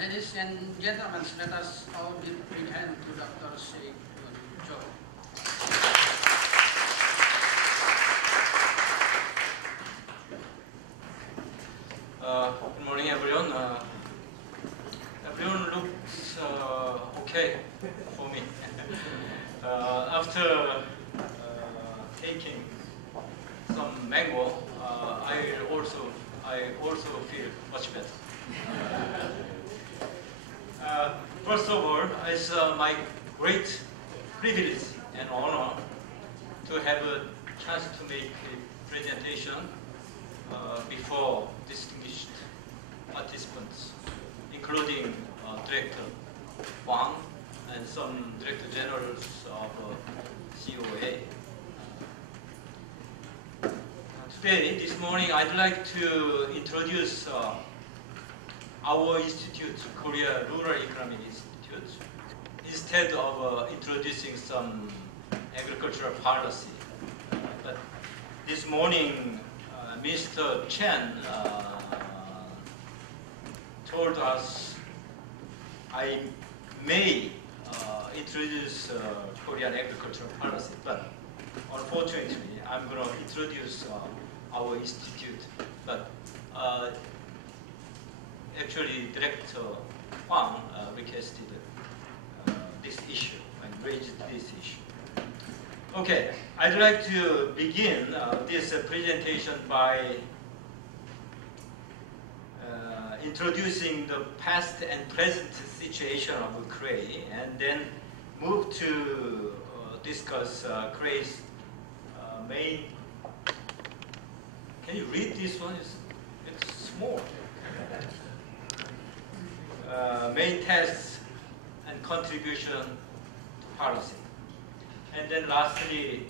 Ladies and gentlemen, let us all give a big hand to Dr. Sei-Kyun CHOI. Good morning, everyone. Everyone looks okay for me. After taking some mango, I also feel much better. First of all, it's my great privilege and honor to have a chance to make a presentation before distinguished participants, including Director Wang and some Director Generals of COA. Today, this morning, I'd like to introduce our institute, Korea Rural Economic Institute, instead of introducing some agricultural policy. But this morning, Mr. Chen told us I may introduce Korean agricultural policy, but unfortunately, I'm going to introduce our institute. But actually, Director Wang requested this issue and raised this issue. Okay, I'd like to begin this presentation by introducing the past and present situation of KREI, and then move to discuss KREI's main. Can you read this one? It's small. Main tasks and contribution to policy. And then lastly,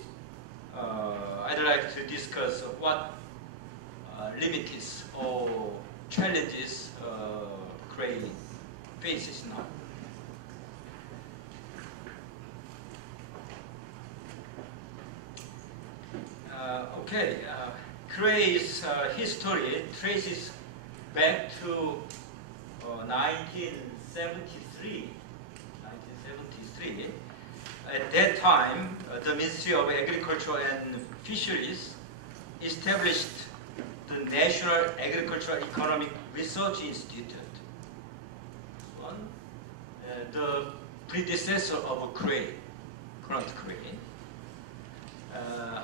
I'd like to discuss what limits or challenges KREI faces now. KREI's history traces back to 1973. At that time, the Ministry of Agriculture and Fisheries established the National Agricultural Economic Research Institute, the predecessor of KREI, current KREI.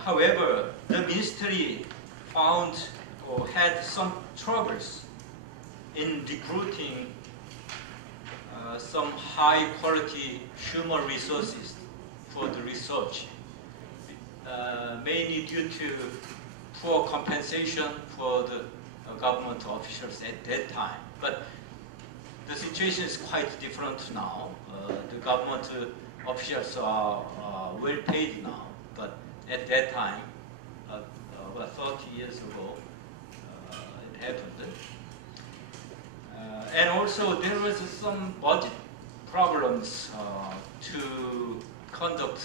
However, the ministry found or had some troubles in recruiting some high-quality human resources for the research, mainly due to poor compensation for the government officials at that time. But the situation is quite different now. The government officials are well paid now, but at that time, about 30 years ago, it happened. And also there was some budget problems to conduct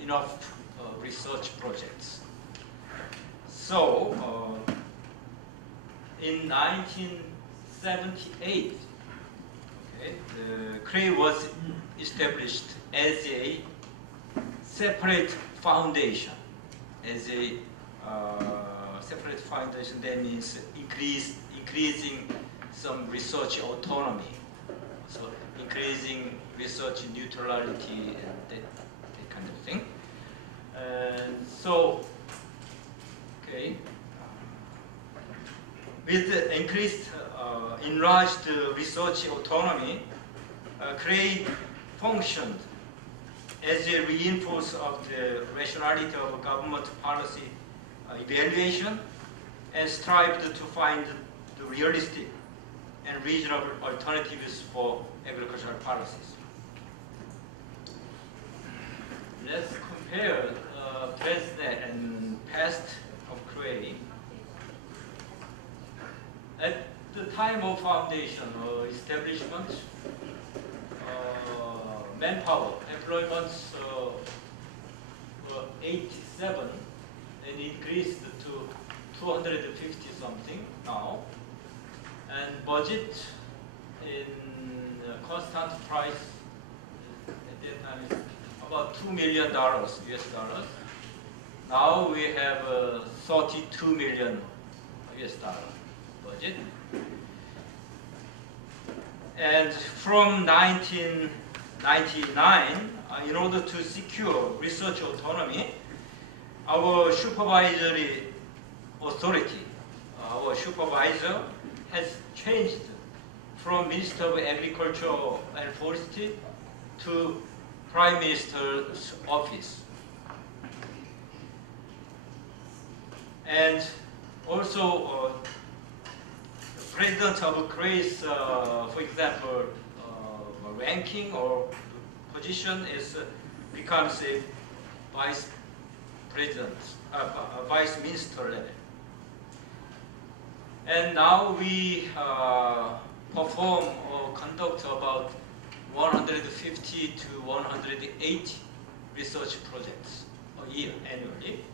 enough research projects. So in 1978, the KREI was established as a separate foundation. As a separate foundation, that means increasing some research autonomy, so increasing research neutrality and that kind of thing. And so, with the increased, enlarged research autonomy, KREI functioned as a reinforcer of the rationality of government policy evaluation and strived to find the realistic and reasonable alternatives for agricultural policies. Let's compare present and past of KREI. At the time of foundation or establishment, manpower, employments were 87 and increased to 250 something now. And budget in constant price at that time is about $2 million US dollars. Now we have 32 million US dollar budget. And from 1999, in order to secure research autonomy, our supervisory authority, our supervisor, has changed from Minister of Agriculture and Forestry to Prime Minister's office. And also, the president of KREI's, for example, ranking or position is becomes a vice president, vice minister level. And now we perform or conduct about 150 to 180 research projects a year annually.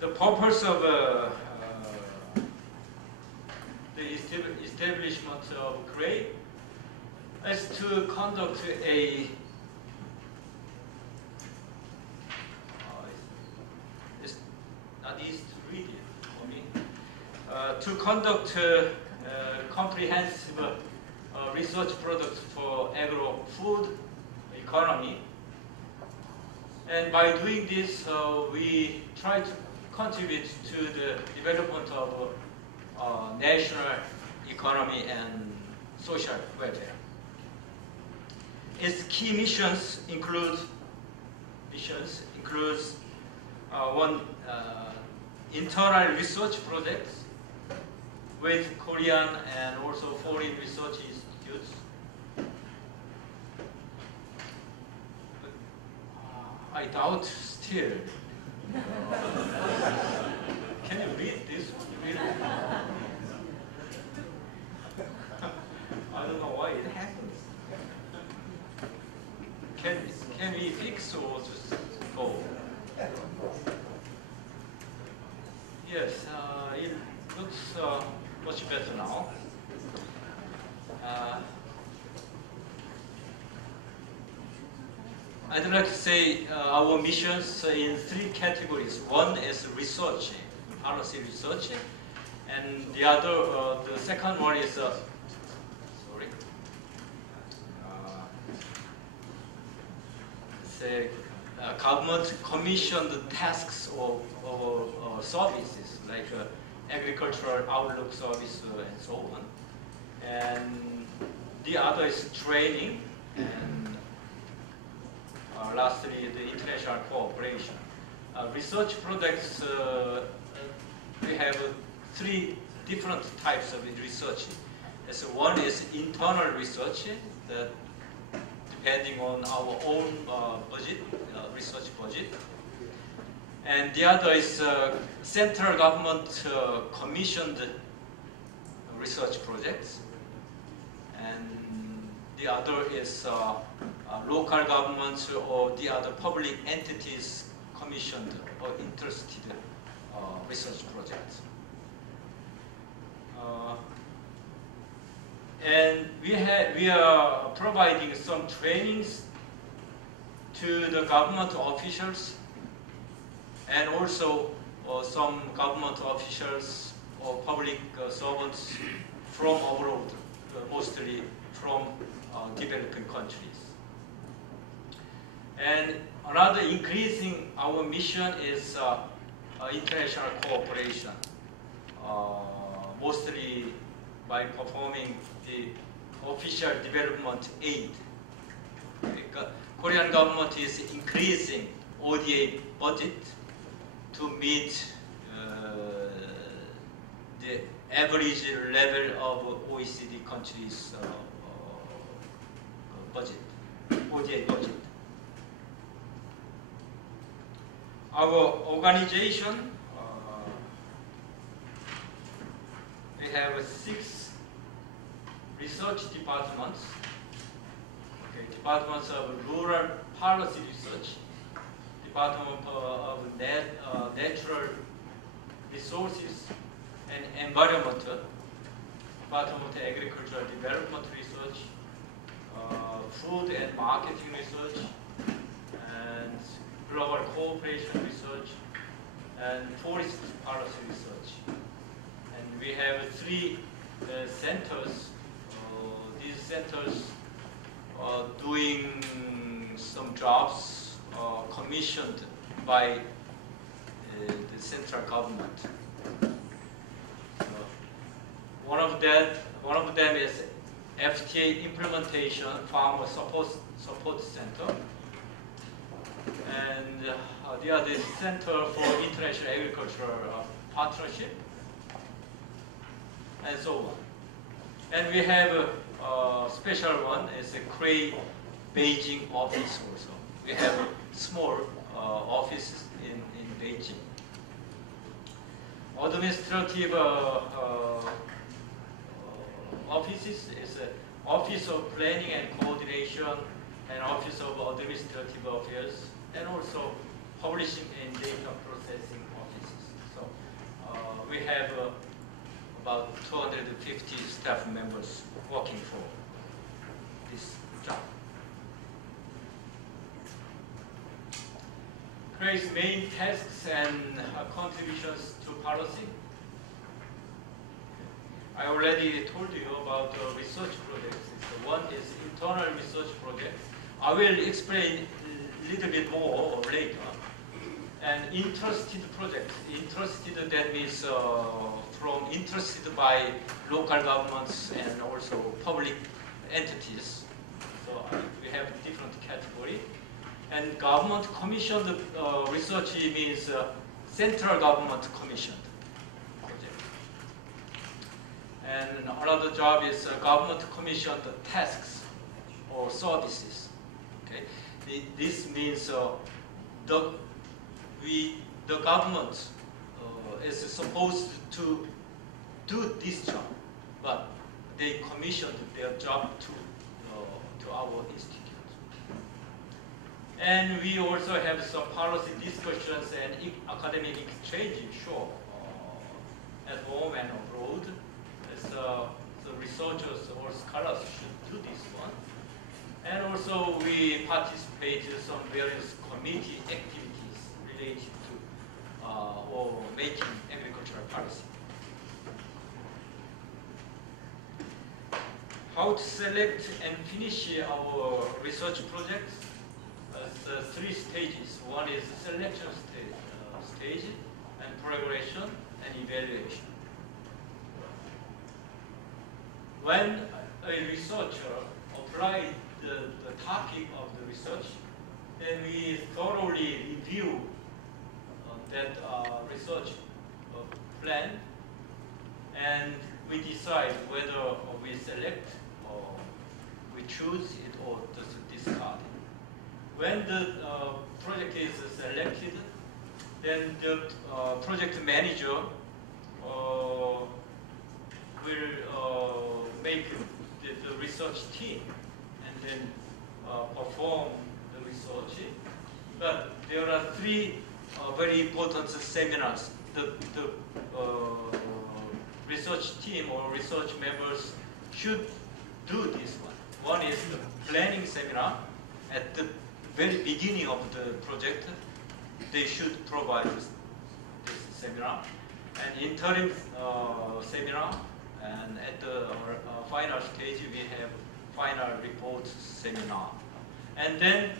The purpose of the establishment of KREI is to conduct a it's not easy to read it for me. To conduct comprehensive research products for agro-food economy. And by doing this, we try to contribute to the development of national economy and social welfare. Its key missions includes one internal research projects with Korean and also foreign research institutes. But, I doubt still. Can you read this? I don't know why it happens. Can we fix or just go? Yes, it looks much better now. I'd like to say our missions in three categories. One is research, policy research, and the other, the second one is government commissioned tasks or services like agricultural outlook service and so on. And the other is training, and lastly, the international cooperation. Research projects, we have three different types of research. So one is internal research, that depending on our own budget, research budget. And the other is central government commissioned research projects. And the other is local governments or the other public entities commissioned or interested research projects. And we are providing some trainings to the government officials and also some government officials or public servants from abroad, mostly from developing countries. And another increasing our mission is international cooperation, mostly by performing the official development aid. Korean government is increasing ODA budget to meet the average level of OECD countries' budget, ODA budget. Our organization, we have 6 research departments. Okay, departments of rural policy research, department of natural resources and environment, Department of Agricultural Development Research, food and marketing research, and global cooperation research, and forest policy research. And we have three centers. These centers are doing some jobs commissioned by the central government. One of them is FTA Implementation Farmer Support Center, and the other is Center for International Agricultural Partnership, and so on. And we have a special one, is a KREI Beijing office also. We have small offices in Beijing. Administrative offices is Office of Planning and Coordination and Office of Administrative Affairs, and also Publishing and Data Processing offices. So we have about 250 staff members working for this job. KREI's main tasks and contributions to policy. I already told you about the research projects. One is internal research project. I will explain a little bit more later. And interested projects. Interested, that means interested by local governments and also public entities. So we have different category. And government commissioned research means central government commissioned project. And another job is government commissioned tasks or services. Okay, this means the government is supposed to do this job, but they commissioned their job to our institute. And we also have some policy discussions and academic exchange, sure, at home and abroad. As the researchers or scholars should do this one. And also we participate in some various committee activities related to or making agricultural policy. How to select and finish our research projects? Three stages. One is the selection stage and progression and evaluation. When a researcher applies the topic of the research, then we thoroughly review that research plan, and we decide whether we select or we choose it or just discard it. When the project is selected, then the project manager will make the research team and then perform the research. But there are three very important seminars. The research team or research members should do this one. One is the planning seminar. At the very beginning of the project, they should provide this seminar. And interim seminar, and at the final stage we have final report seminar. And then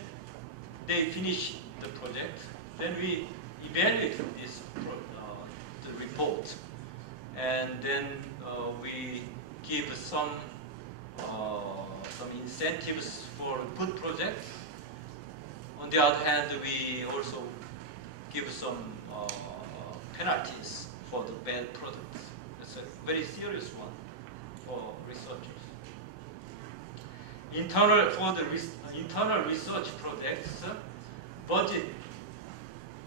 they finish the project. Then we evaluate this the report, and then we give some incentives for good projects. On the other hand, we also give some penalties for the bad products. It's a very serious one for researchers. For the internal research projects, budget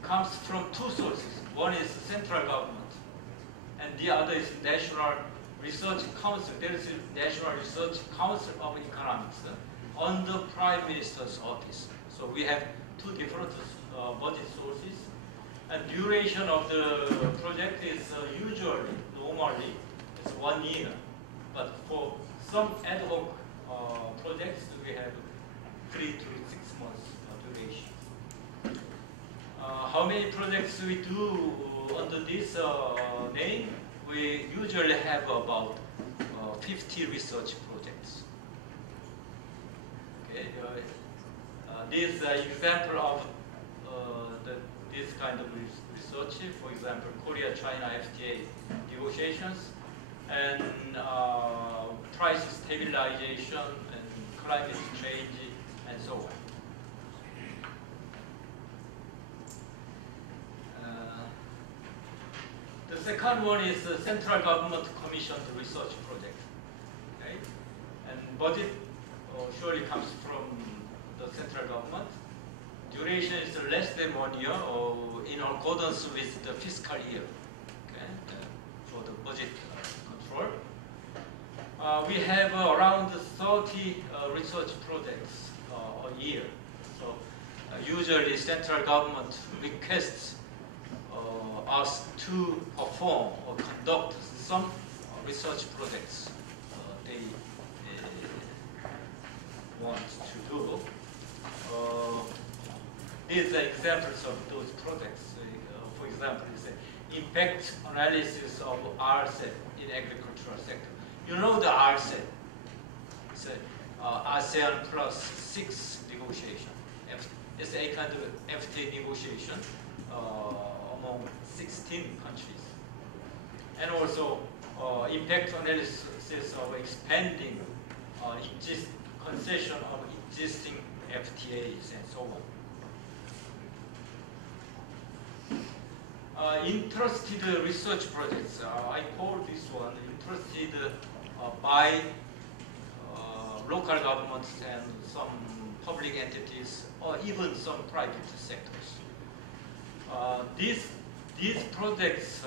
comes from two sources. One is central government, and the other is National Research Council. There is a National Research Council of Economics under Prime Minister's office. So we have two different budget sources. And duration of the project is normally, it's 1 year. But for some ad hoc projects, we have 3 to 6 months duration. How many projects we do under this name? We usually have about 50 research projects. Okay, this example of this kind of research, for example, Korea-China FTA negotiations and price stabilization and climate change and so on. The second one is the central government commissioned research project. Okay? And budget surely comes from the central government. Duration is less than 1 year or in accordance with the fiscal year, okay? For the budget control. We have around 30 research projects a year. So usually central government requests us to perform or conduct some research projects they want to do. These are examples of those projects. For example, it's an impact analysis of RCEP in agricultural sector. You know the RCEP. It's a ASEAN plus 6 negotiation. It's a kind of FTA negotiation among 16 countries. And also impact analysis of expanding concession of existing FTAs and so on. Interested research projects. I call this one interested by local governments and some public entities or even some private sectors. These projects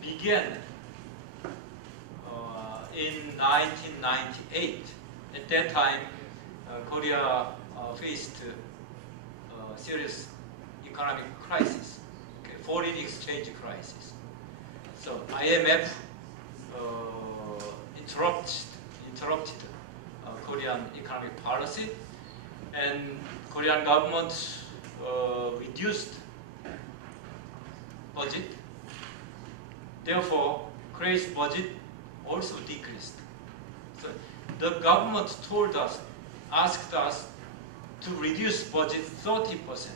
began in 1998. At that time, Korea faced a serious economic crisis, okay, foreign exchange crisis. So IMF interrupted Korean economic policy, and Korean government reduced budget. Therefore, KREI's budget also decreased. So the government asked us to reduce budget 30%,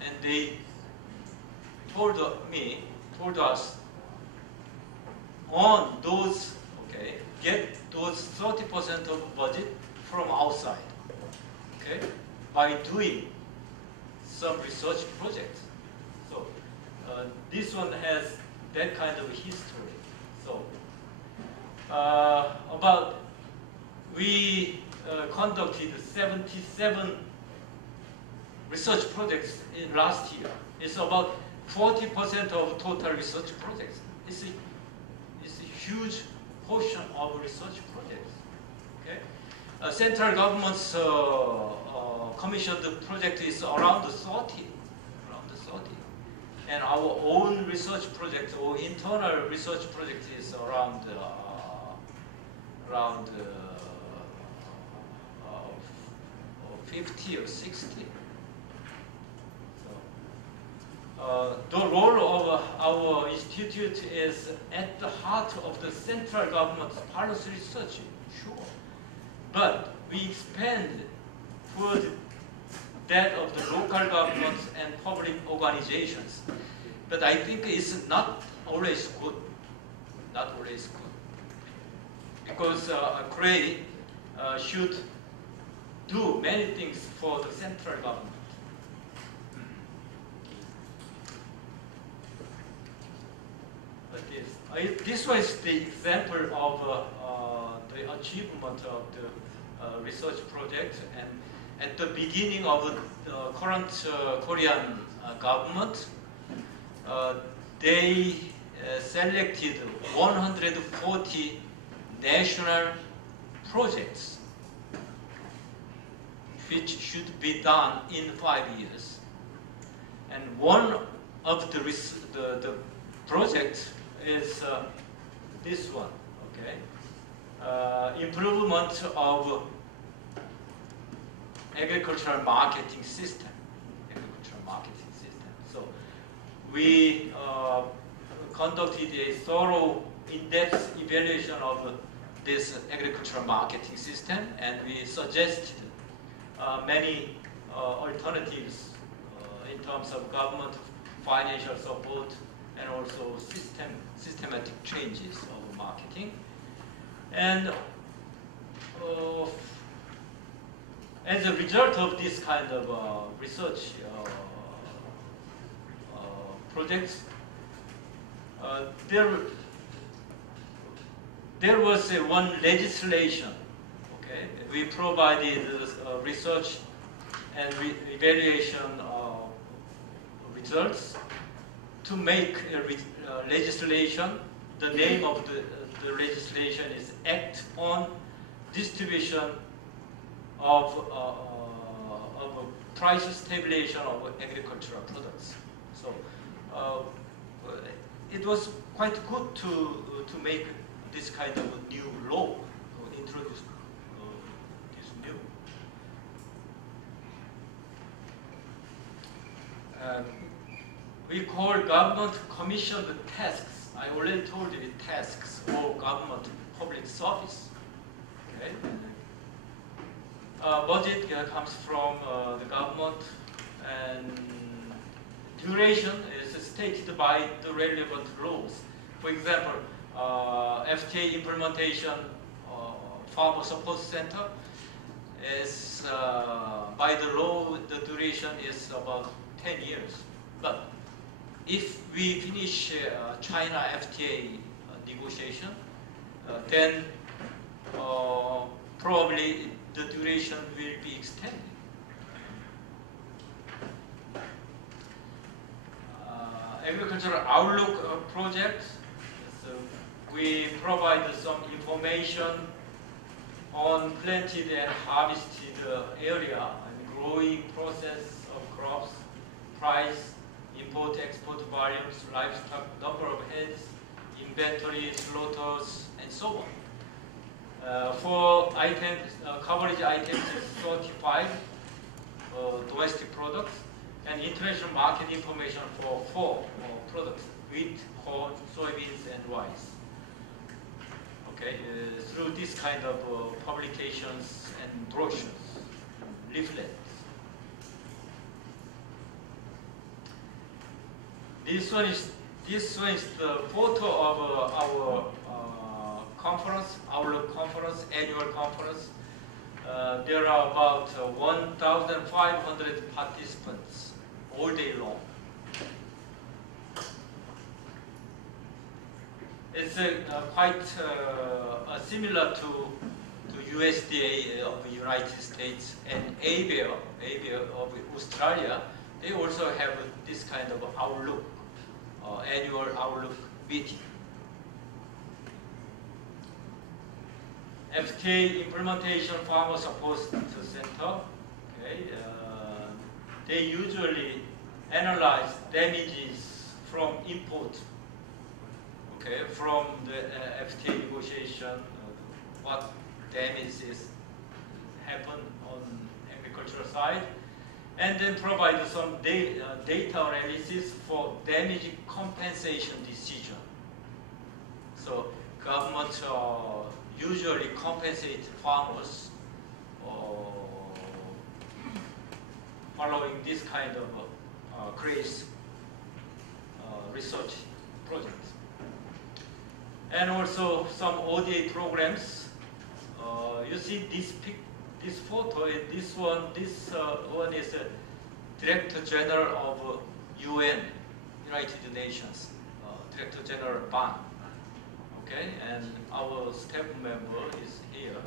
and they told us on those, okay, get those 30% of budget from outside, okay, by doing some research projects. So this one has that kind of history. So we conducted 77 research projects in last year. It's about 40% of total research projects. It's a huge portion of research projects. Okay, central government's commissioned project is around 30, and our own research project or internal research project is around 50 or 60. The role of our institute is at the heart of the central government's policy research, sure. But we expand toward that of the local governments and public organizations. But I think it's not always good. Not always good. Because KREI should do many things for the central government. This was the example of the achievement of the research project, and at the beginning of the current Korean government, they selected 140 national projects which should be done in 5 years. And one of the project is this one, okay? Improvement of agricultural marketing system. So we conducted a thorough, in-depth evaluation of this agricultural marketing system, and we suggested many alternatives in terms of government financial support and also systematic changes of marketing. And as a result of this kind of research projects, there was one legislation. Okay, we provided research and evaluation results to make a legislation. The name of the legislation is Act on Distribution of Price Stabilization of Agricultural Products. So it was quite good to make this kind of new law, introduce this new. We call government commissioned tasks. I already told you tasks or government public service. Okay. Budget comes from the government, and duration is stated by the relevant laws. For example, FTA implementation Farmer Support Center is, by the law, the duration is about 10 years. But if we finish China FTA negotiation, then probably the duration will be extended. Agricultural Outlook project, so we provide some information on planted and harvested area and growing process of crops, price, import-export volumes, livestock, number of heads, inventory, slaughters, and so on. For items, coverage items is 35 domestic products, and international market information for 4 products: wheat, corn, soybeans, and rice. Okay, through this kind of publications and brochures, leaflets. This one is the photo of our conference, our conference, annual conference. There are about 1,500 participants all day long. It's quite similar to USDA of the United States and ABARE of Australia. They also have this kind of outlook, annual outlook meeting. FTA implementation Farmer Support Center. Okay, they usually analyze damages from import. Okay, from the FTA negotiation, what damages happen on agricultural side, and then provide some data analysis for damage compensation decision. So government usually compensate farmers following this kind of KREI research projects. And also some ODA programs. You see this photo, this one is Director General of UN, United Nations, Director General Ban. Okay, and our staff member is here.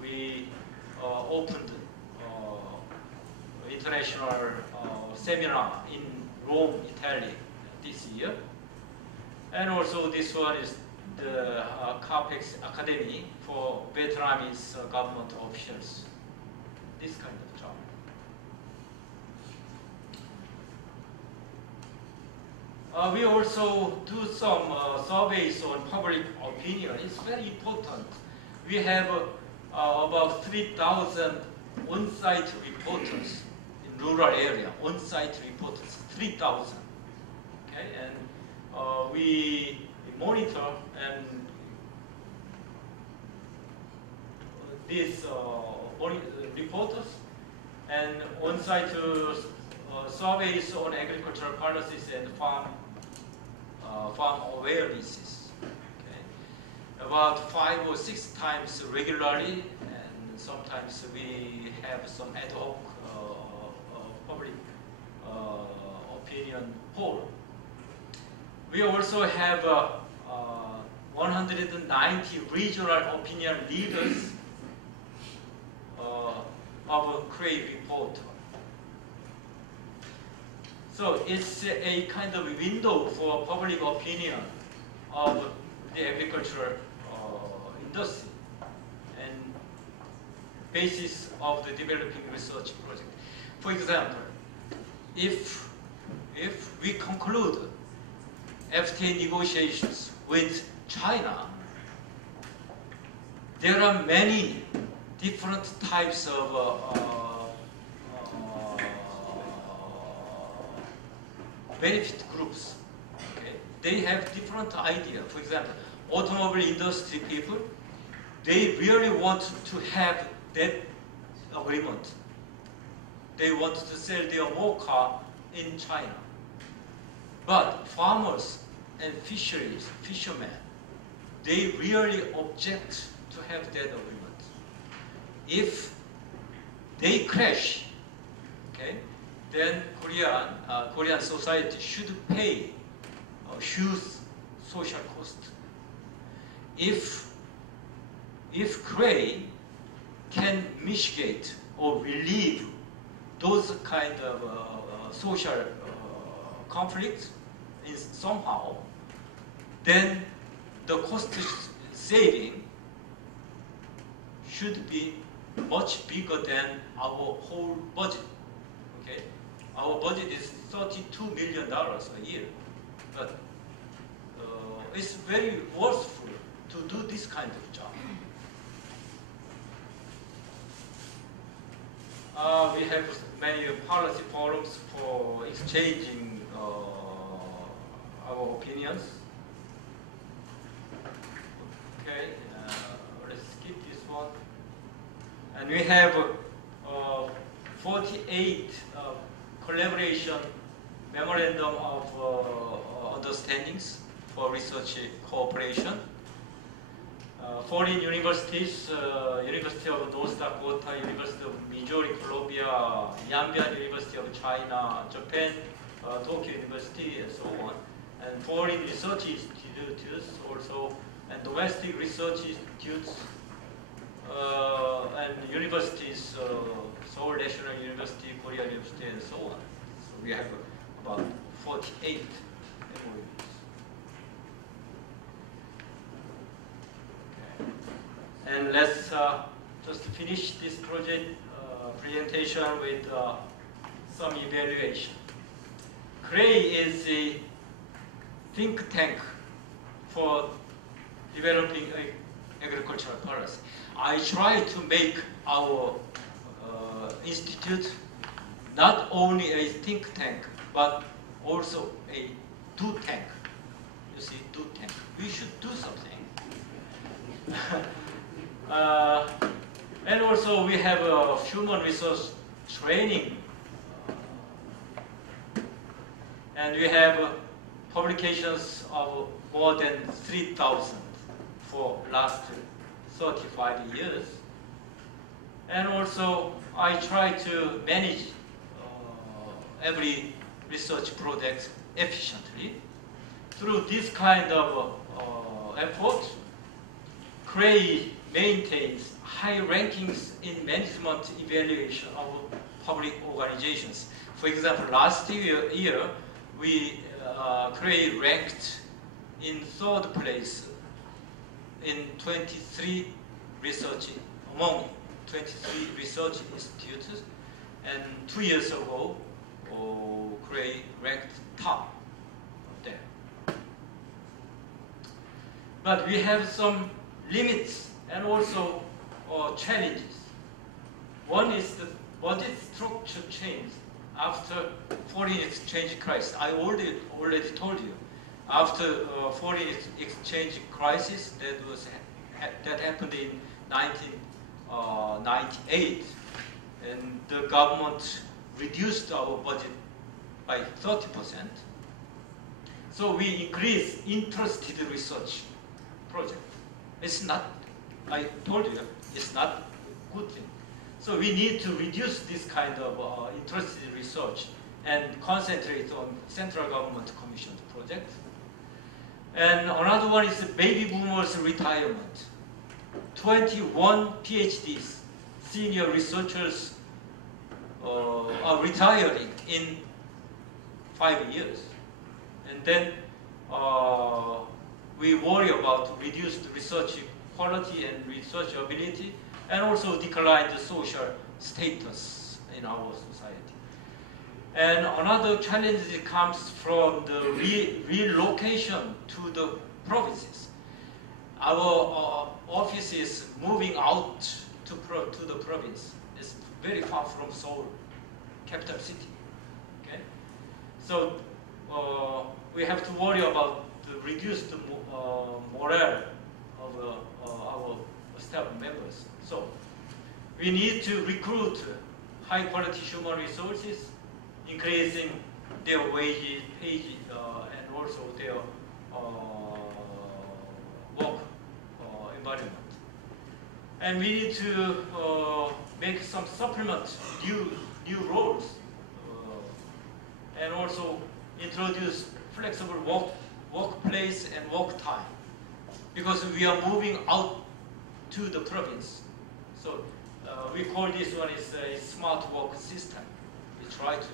We opened international seminar in Rome, Italy this year. And also this one is the CAPEX Academy for Vietnamese government officials. This kind of job. we also do some surveys on public opinion. It's very important. We have about 3,000 on-site reporters in rural area. On-site reporters, 3,000. Okay, and we monitor and these reporters and on-site surveys on agricultural policies and farm awarenesses. Okay. About 5 or 6 times regularly, and sometimes we have some ad hoc public opinion poll. We also have 190 regional opinion leaders of KREI reporter. So it's a kind of window for public opinion of the agricultural industry and basis of the developing research project. For example, if we conclude FTA negotiations with China, there are many different types of benefit groups. Okay? They have different ideas. For example, automobile industry people, they really want to have that agreement. They want to sell their more car in China. But farmers and fishermen, they really object to have that agreement. If they crash, okay, then Korean society should pay a huge social cost. If KREI can mitigate or relieve those kind of social conflicts somehow, then the cost saving should be much bigger than our whole budget. Okay, our budget is $32 million a year, but it's very worthwhile to do this kind of job. We have many policy forums for exchanging our opinions. Okay, let's skip this one. And we have 48 collaboration memorandum of understandings for research cooperation. Foreign universities, University of North Dakota, University of Missouri, Columbia, Yanbian University of China, Japan, Tokyo University, and so on. And foreign research institutes also, and domestic research institutes, and universities, Seoul National University, Korea University, and so on. So we have about 48 MOUs. And let's just finish this project presentation with some evaluation. KREI is a think tank for developing agricultural policy. I try to make our institute not only a think tank, but also a do tank. You see, do tank. We should do something. And also we have a human resource training, and we have publications of more than 3,000 for last 35 years. And also I try to manage every research project efficiently. Through this kind of effort, KREI maintains high rankings in management evaluation of public organizations. For example, last year we KREI ranked in 3rd place in 23 research among 23 research institutes, and 2 years ago KREI ranked top there. But we have some limits and also challenges. One is the budget structure change after foreign exchange crisis. I already told you, after foreign exchange crisis that happened in 1998, and the government reduced our budget by 30%. So we increased interested research project. It's not, I told you, it's not a good thing. So we need to reduce this kind of interested research and concentrate on central government commissioned projects. And another one is the baby boomers retirement. 21 PhDs, senior researchers are retiring in 5 years. And then we worry about reduced research quality and research ability, and also decline the social status in our society. And another challenge comes from the relocation to the provinces. Our office is moving out to the province. It's very far from Seoul, capital city. Okay, so we have to worry about the reduced morale of our staff members. So we need to recruit high quality human resources, increasing their wages, pay, and also their work environment. And we need to make some supplement new roles, and also introduce flexible workplace and work time, because we are moving out to the province. So we call this one is a smart work system. We try to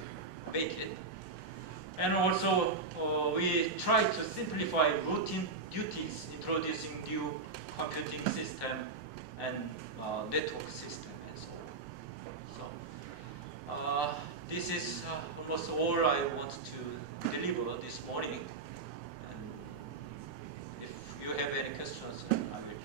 make it. And also we try to simplify routine duties, introducing new computing system and network system and so on. So this is almost all I want to deliver this morning. And if you have any questions, I will